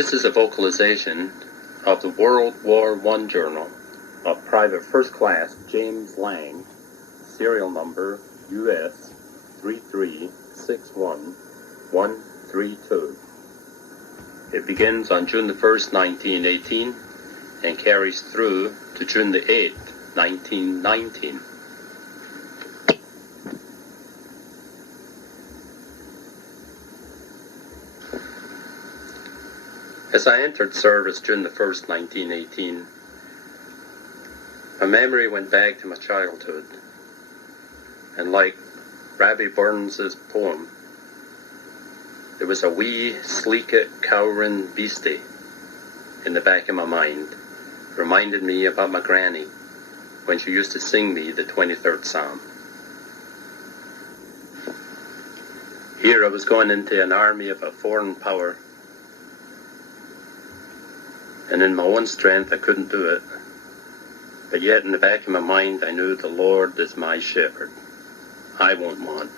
This is a vocalization of the World War I Journal of Private First Class James Lang, serial number US 3361132. It begins on June the 1st, 1918, and carries through to June the 8th, 1919. As I entered service June the 1st, 1918, my memory went back to my childhood, and like Rabbie Burns's poem, there was a wee, sleekit, cowering beastie in the back of my mind, reminded me about my granny when she used to sing me the 23rd Psalm. Here I was going into an army of a foreign power, and in my own strength I couldn't do it. But yet in the back of my mind I knew the Lord is my shepherd. I won't want.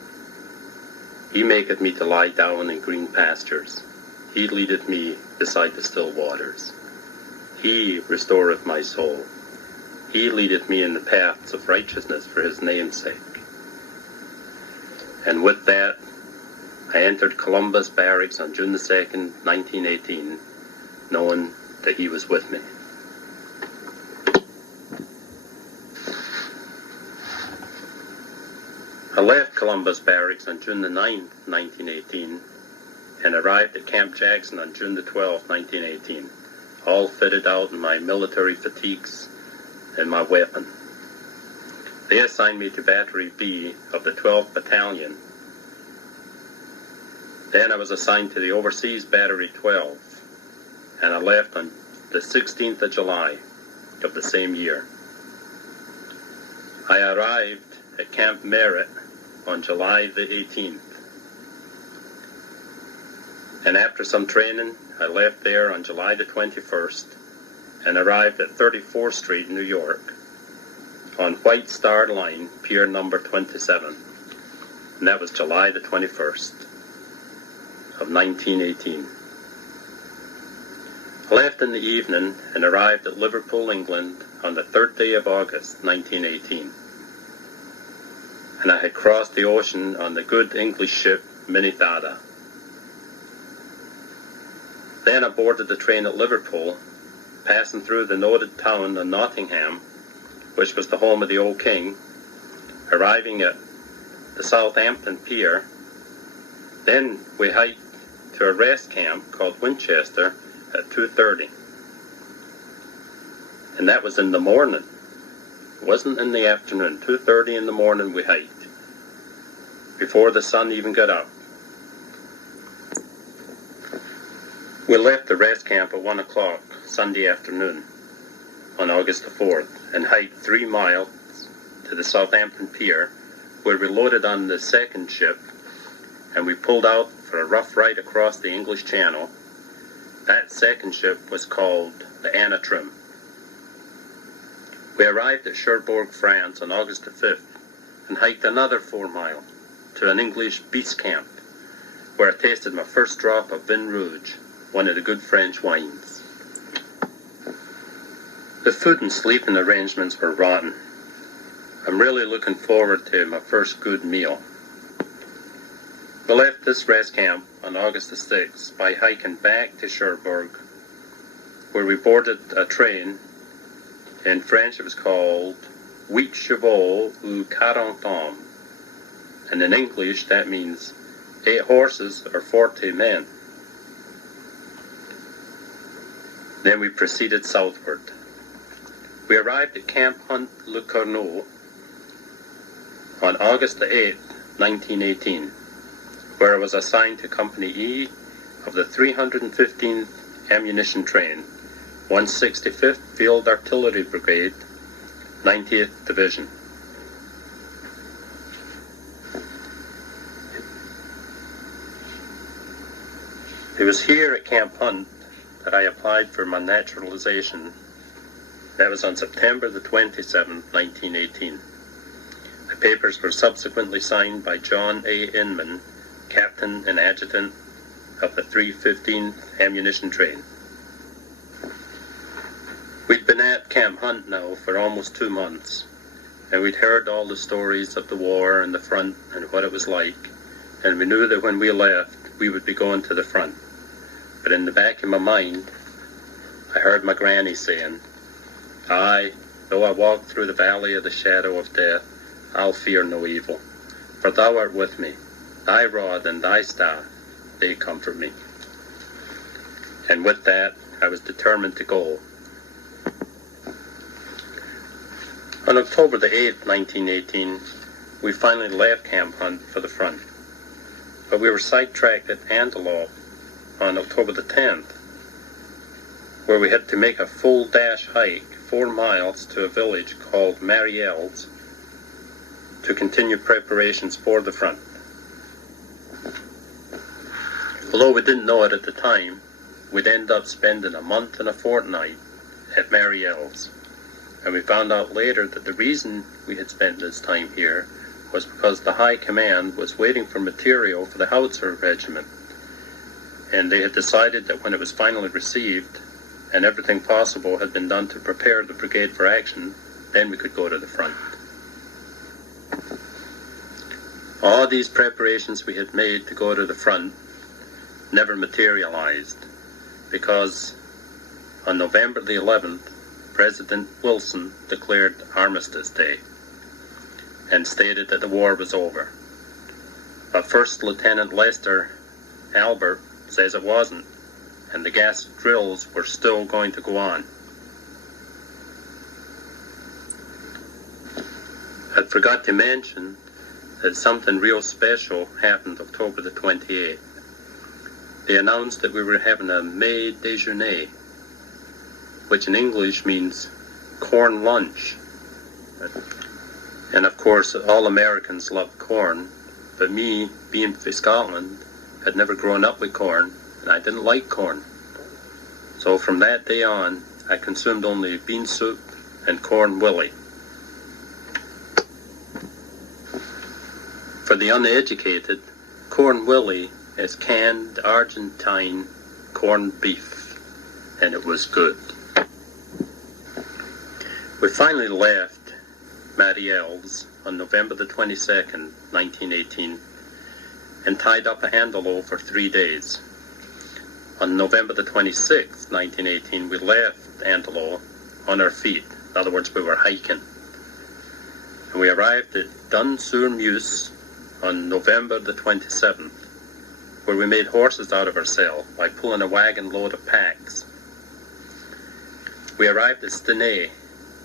He maketh me to lie down in green pastures. He leadeth me beside the still waters. He restoreth my soul. He leadeth me in the paths of righteousness for his name's sake. And with that, I entered Columbus Barracks on June the 2nd, 1918, knowing that he was with me. I left Columbus Barracks on June the 9th, 1918, and arrived at Camp Jackson on June the 12th, 1918, all fitted out in my military fatigues and my weapon. They assigned me to Battery B of the 12th Battalion. Then I was assigned to the Overseas Battery 12, and I left on the 16th of July of the same year. I arrived at Camp Merritt on July the 18th. And after some training, I left there on July the 21st and arrived at 34th Street, New York, on White Star Line, Pier number 27. And that was July the 21st of 1918. I left in the evening and arrived at Liverpool, England on the 3rd day of August, 1918. And I had crossed the ocean on the good English ship Minnesota. Then I boarded the train at Liverpool, passing through the noted town of Nottingham, which was the home of the old king, arriving at the Southampton Pier. Then we hiked to a rest camp called Winchester at 2:30. And that was in the morning. It wasn't in the afternoon. 2:30 in the morning we hiked, before the sun even got up. We left the rest camp at 1 o'clock Sunday afternoon on August the 4th and hiked 3 miles to the Southampton Pier, where we loaded on the second ship, and we pulled out for a rough ride across the English Channel. That second ship was called the Anna Trim. We arrived at Cherbourg, France on August the 5th and hiked another 4 miles to an English beach camp, where I tasted my first drop of Vin Rouge, one of the good French wines. The food and sleeping arrangements were rotten. I'm really looking forward to my first good meal. We left this rest camp on August the 6th by hiking back to Cherbourg, where we boarded a train. In French it was called Huit Chevaux ou 40 Hommes, and in English that means 8 horses or 40 men. Then we proceeded southward. We arrived at Camp Hunt-le-Corneau on August the 8th, 1918, where I was assigned to Company E of the 315th Ammunition Train, 165th Field Artillery Brigade, 90th Division. It was here at Camp Hunt that I applied for my naturalization. That was on September the 27th, 1918. The papers were subsequently signed by John A. Inman, Captain and Adjutant of the 315th Ammunition Train. We'd been at Camp Hunt now for almost 2 months, and we'd heard all the stories of the war and the front and what it was like, and we knew that when we left, we would be going to the front. But in the back of my mind, I heard my granny saying, "Aye, though I walk through the valley of the shadow of death, I'll fear no evil, for thou art with me. Thy rod and thy staff, they comfort me." And with that, I was determined to go. On October the 8th, 1918, we finally left Camp Hunt for the front. But we were sidetracked at Antelope on October the 10th, where we had to make a full dash hike 4 miles to a village called Mariels to continue preparations for the front. Although we didn't know it at the time, we'd end up spending a month and a fortnight at Mariels. And we found out later that the reason we had spent this time here was because the High Command was waiting for material for the Howitzer Regiment. And they had decided that when it was finally received, and everything possible had been done to prepare the brigade for action, then we could go to the front. All these preparations we had made to go to the front never materialized, because on November the 11th, President Wilson declared Armistice Day and stated that the war was over. But First Lieutenant Lester Albert says it wasn't, and the gas drills were still going to go on. I forgot to mention that something real special happened October the 28th. They announced that we were having a May déjeuner, which in English means corn lunch. And of course, all Americans love corn, but me, being from Scotland, had never grown up with corn, and I didn't like corn. So from that day on, I consumed only bean soup and corn willy. For the uneducated, corn willy is canned Argentine corned beef, and it was good. We finally left Mariels on November the 22nd, 1918, and tied up a Antelope for 3 days. On November the 26th, 1918, we left Antelope on our feet. In other words, we were hiking. And we arrived at Dun-sur-Meuse on November the 27th, where we made horses out of ourselves by pulling a wagon load of packs. We arrived at Stenay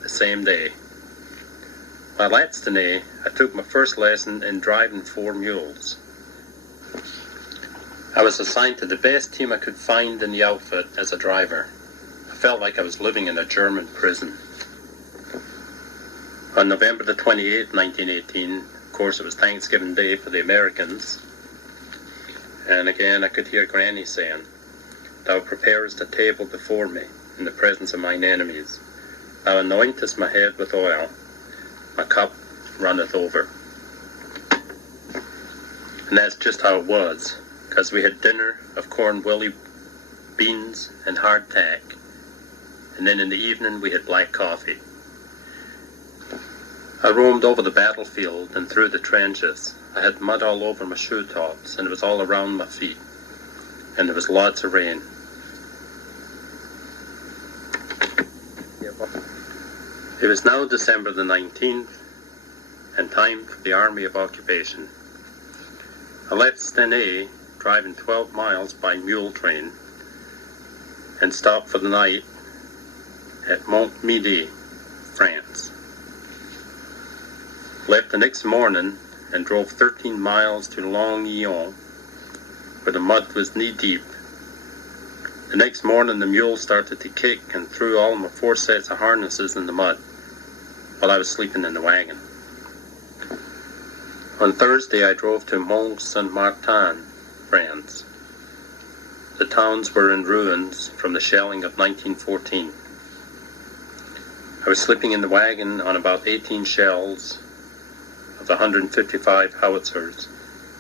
the same day. While at Stenay, I took my first lesson in driving 4 mules. I was assigned to the best team I could find in the outfit as a driver. I felt like I was living in a German prison. On November the 28th, 1918, of course it was Thanksgiving Day for the Americans, and again I could hear Granny saying, "Thou preparest a table before me in the presence of mine enemies. Thou anointest my head with oil, my cup runneth over." And that's just how it was, because we had dinner of corn willy, beans, and hardtack, and then in the evening we had black coffee. I roamed over the battlefield and through the trenches. I had mud all over my shoe tops, and it was all around my feet, and there was lots of rain. It was now December the 19th, and time for the Army of Occupation. I left Stenay, driving 12 miles by mule train, and stopped for the night at Montmedy, France. Left the next morning and drove 13 miles to Longuyon, where the mud was knee-deep. The next morning the mule started to kick and threw all my 4 sets of harnesses in the mud while I was sleeping in the wagon. On Thursday I drove to Mont-Saint-Martin, France. The towns were in ruins from the shelling of 1914. I was sleeping in the wagon on about 18 shells of 155 howitzers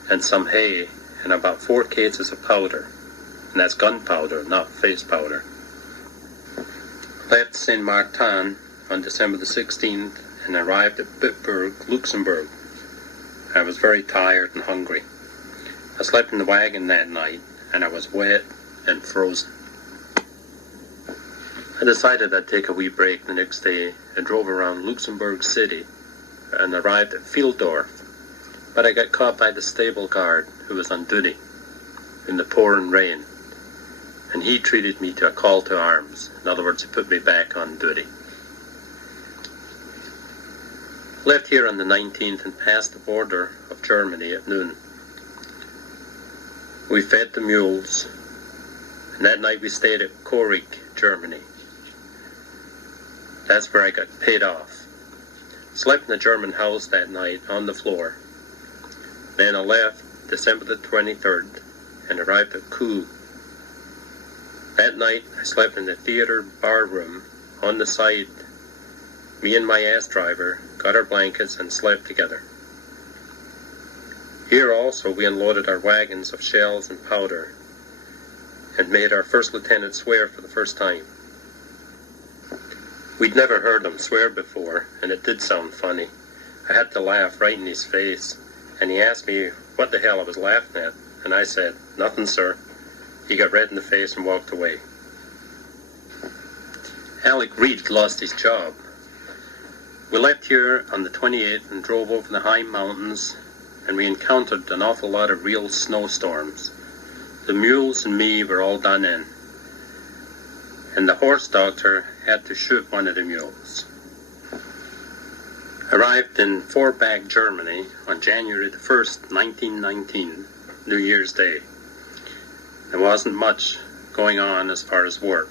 and some hay and about 4 cases of powder. and that's gunpowder, not face powder. Left Saint Martin on December the 16th and arrived at Bitburg, Luxembourg. I was very tired and hungry. I slept in the wagon that night, and I was wet and frozen. I decided I'd take a wee break the next day and drove around Luxembourg City and arrived at Fieldorf, but I got caught by the stable guard who was on duty in the pouring rain, and he treated me to a call to arms. In other words, he put me back on duty. Left here on the 19th and passed the border of Germany at noon. We fed the mules, and that night we stayed at Korik, Germany. That's where I got paid off. Slept in a German house that night on the floor. Then I left December the 23rd and arrived at Koo. That night I slept in the theater bar room on the side. Me and my ass driver got our blankets and slept together. Here also we unloaded our wagons of shells and powder and made our first lieutenant swear for the first time. We'd never heard him swear before, and it did sound funny. I had to laugh right in his face, and he asked me what the hell I was laughing at, and I said, "Nothing, sir." He got red in the face and walked away. Alec Reed lost his job. We left here on the 28th and drove over the high mountains, and we encountered an awful lot of real snowstorms. The mules and me were all done in, and the horse doctor had to shoot one of the mules. Arrived in Forbach, Germany on January the 1st, 1919, New Year's Day. There wasn't much going on as far as work.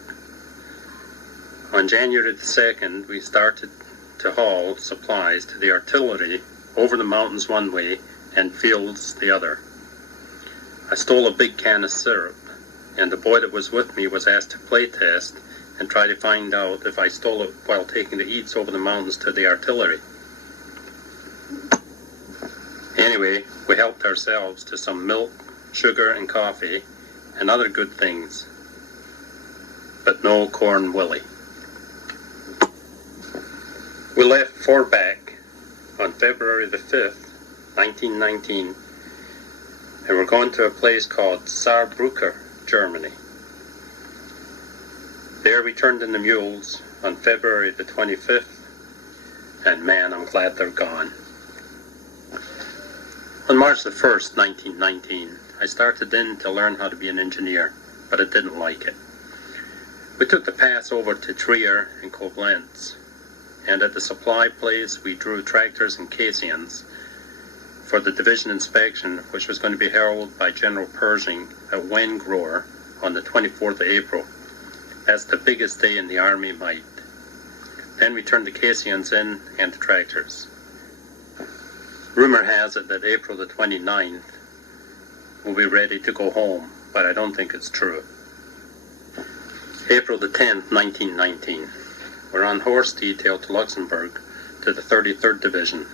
On January the 2nd, we started to haul supplies to the artillery over the mountains one way and fields the other. I stole a big can of syrup, and the boy that was with me was asked to play test and try to find out if I stole it while taking the eats over the mountains to the artillery. Anyway, we helped ourselves to some milk, sugar, and coffee, and other good things, but no Corn Willie. We left Forbach on February the 5th, 1919, and we're going to a place called Saarbrücker, Germany. There we turned in the mules on February the 25th, and man, I'm glad they're gone. On March the 1st, 1919, I started in to learn how to be an engineer, but I didn't like it. We took the pass over to Trier and Koblenz, and at the supply place we drew tractors and caissons for the division inspection, which was going to be held by General Pershing at Wengrohr on the 24th of April. That's the biggest day in the Army might. Then we turned the caissons in and the tractors. Rumor has it that April the 29th we'll be ready to go home, but I don't think it's true. April the 10th, 1919. We're on horse detail to Luxembourg to the 33rd Division.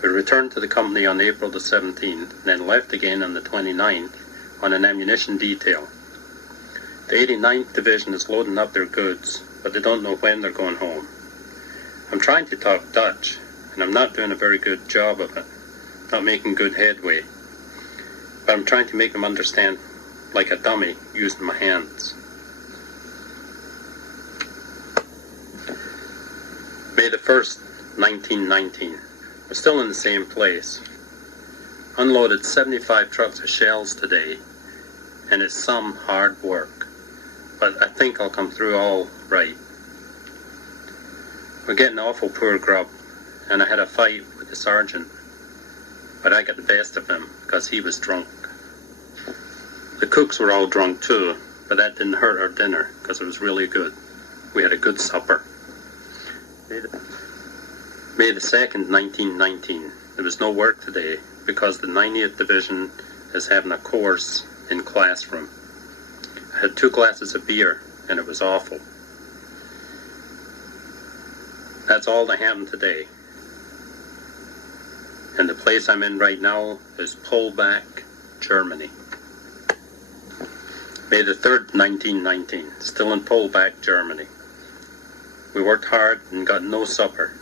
We returned to the company on April the 17th, then left again on the 29th on an ammunition detail. The 89th Division is loading up their goods, but they don't know when they're going home. I'm trying to talk Dutch, and I'm not doing a very good job of it, not making good headway. But I'm trying to make them understand like a dummy using my hands. May the 1st, 1919. We're still in the same place. Unloaded 75 trucks of shells today, and it's some hard work. But I think I'll come through all right. We're getting awful poor grub, and I had a fight with the sergeant, but I got the best of him because he was drunk. The cooks were all drunk too, but that didn't hurt our dinner because it was really good. We had a good supper. May the 2nd, 1919. There was no work today because the 90th Division is having a course in classroom. I had 2 glasses of beer, and it was awful. That's all that happened today. And the place I'm in right now is Polbach, Germany. May the 3rd, 1919, still in Polbach, Germany. We worked hard and got no supper.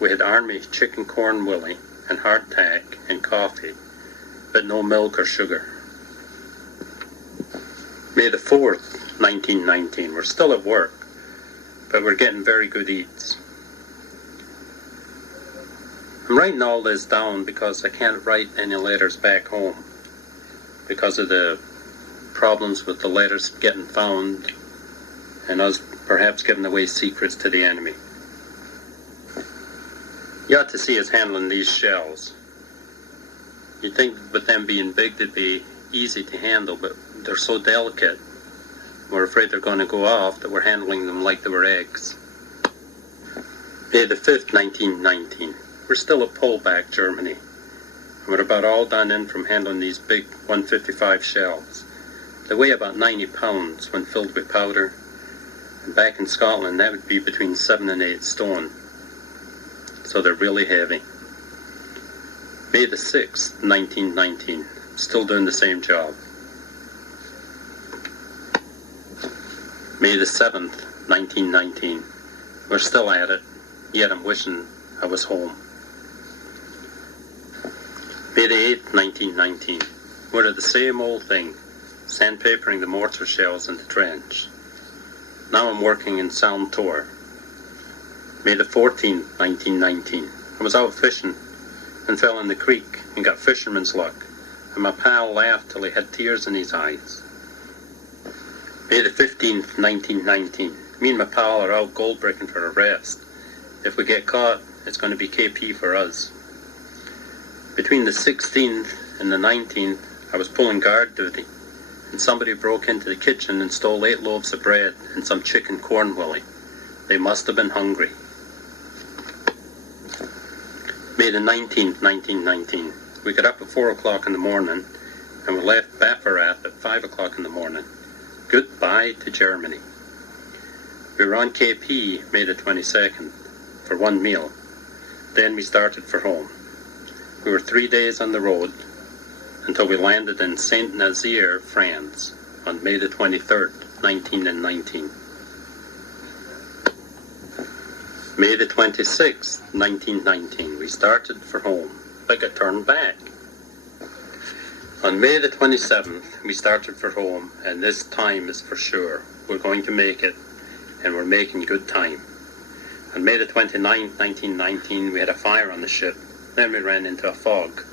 We had army chicken corn willy and hardtack and coffee, but no milk or sugar. May the 4th, 1919, we're still at work, but we're getting very good eats. I'm writing all this down because I can't write any letters back home because of the problems with the letters getting found and us perhaps giving away secrets to the enemy. You ought to see us handling these shells. You'd think with them being big they'd be easy to handle, but they're so delicate. We're afraid they're going to go off that we're handling them like they were eggs. May the 5th, 1919. We're still at Polbach, Germany. And we're about all done in from handling these big 155 shells. They weigh about 90 pounds when filled with powder. And back in Scotland, that would be between 7 and 8 stone. So they're really heavy. May the 6th, 1919. Still doing the same job. May the 7th, 1919. We're still at it, yet I'm wishing I was home. May the 8th, 1919. We're at the same old thing, sandpapering the mortar shells in the trench. Now I'm working in Sound Tor. May the 14th, 1919. I was out fishing and fell in the creek and got fisherman's luck, and my pal laughed till he had tears in his eyes. May the 15th, 1919. Me and my pal are out gold breaking for a rest. If we get caught, it's going to be KP for us. Between the 16th and the 19th, I was pulling guard duty, and somebody broke into the kitchen and stole 8 loaves of bread and some chicken corn willy. They must have been hungry. May the 19th, 1919. We got up at 4 o'clock in the morning, and we left Baffarath at 5 o'clock in the morning. Goodbye to Germany. We were on KP May the 22nd for one meal. Then we started for home. We were 3 days on the road until we landed in Saint-Nazaire, France on May the 23rd, 1919. May the 26th, 1919, we started for home, but got turned back. On May the 27th, we started for home, and this time is for sure. We're going to make it, and we're making good time. On May the 29th, 1919, we had a fire on the ship. Then we ran into a fog.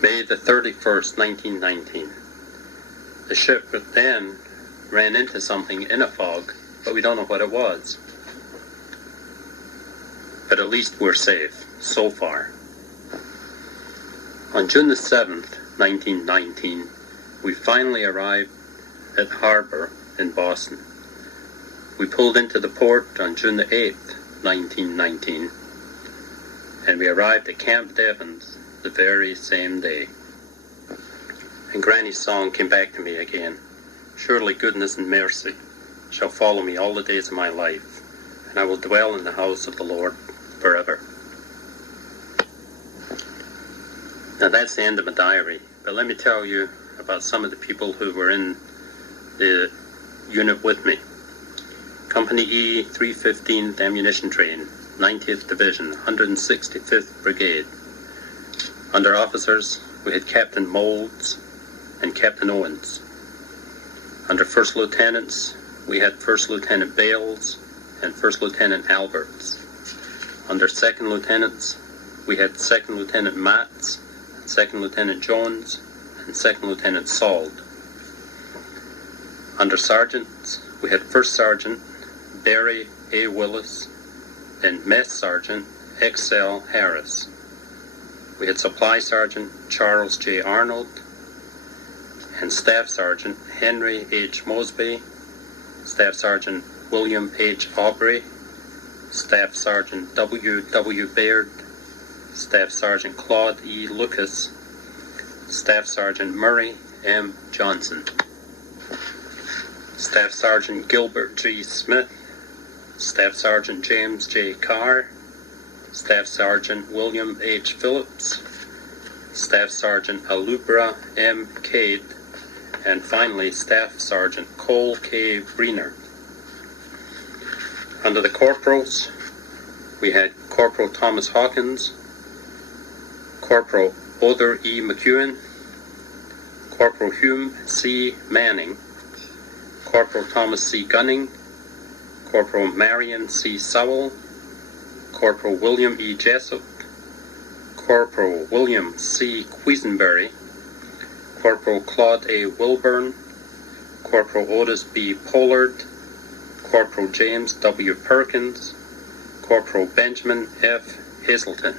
May the 31st, 1919. The ship then ran into something in a fog, but we don't know what it was. But at least we're safe, so far. On June the 7th, 1919, we finally arrived at the harbor in Boston. We pulled into the port on June the 8th, 1919, and we arrived at Camp Devens the very same day. And Granny's song came back to me again. Surely goodness and mercy shall follow me all the days of my life, and I will dwell in the house of the Lord forever. Now that's the end of my diary, but let me tell you about some of the people who were in the unit with me. Company E, 315th Ammunition Train, 90th Division, 165th Brigade. Under officers, we had Captain Moulds and Captain Owens. Under First Lieutenants, we had First Lieutenant Bales and First Lieutenant Alberts. Under Second Lieutenants, we had Second Lieutenant Matz, Second Lieutenant Jones, and Second Lieutenant Sald. Under Sergeants, we had First Sergeant Barry A. Willis and Mess Sergeant X.L. Harris. We had Supply Sergeant Charles J. Arnold and Staff Sergeant Henry H. Mosby, Staff Sergeant William H. Aubrey, Staff Sergeant W. W. Baird, Staff Sergeant Claude E. Lucas, Staff Sergeant Murray M. Johnson, Staff Sergeant Gilbert G. Smith, Staff Sergeant James J. Carr, Staff Sergeant William H. Phillips, Staff Sergeant Alubra M. Cade, and finally Staff Sergeant Cole K. Breener. Under the corporals, we had Corporal Thomas Hawkins, Corporal Other E. McEwen, Corporal Hume C. Manning, Corporal Thomas C. Gunning, Corporal Marion C. Sowell, Corporal William E. Jessup, Corporal William C. Quisenberry, Corporal Claude A. Wilburn, Corporal Otis B. Pollard, Corporal James W. Perkins, Corporal Benjamin F. Hazelton.